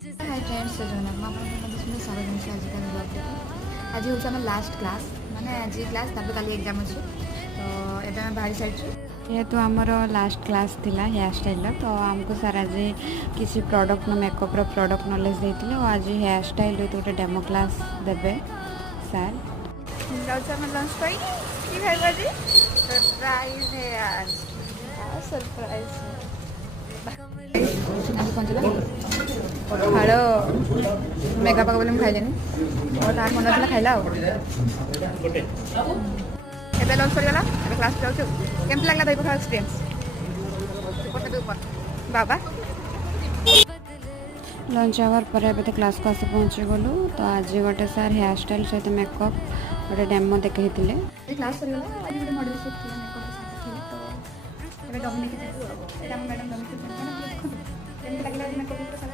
hi friends Jagannath मैं आपको स्वागत जनाऊँ आजिका ब्लग देखिए आज हूँ आम लास्ट क्लास माने आज क्लास तापर काली एग्जाम अच्छे तो एबे आम बाहरी सारी जेहेतु आमर लास्ट क्लास थिला हेयर स्टाइल तो आमको सर आज किसी प्रोडक्ट मेकअप प्रोडक्ट नॉलेज देते और आज हेयर स्टाइल गोटे डेमो क्लास देवे सर लंच सरप्राइज है आज सरप्राइज हेलो मेकअप बोले मुझे खाइले और तार मन था खाइला एबे लंच करगला एबे क्लास जाऊ केमती लागला दही पखाल एक्सपीरियंस बाबा लंच आवर पर एबे क्लास को आसी पहुँची गलु तो आज गोटे सर हेयर स्टाइल सहित मेकअप गोटे डेमो देखते क्लास करगला आज गोटे मॉडल शूट थी मेकअप थे तो एबे डोमिनिक एटा मैडम डोमिनिक केमती लागला मेकअप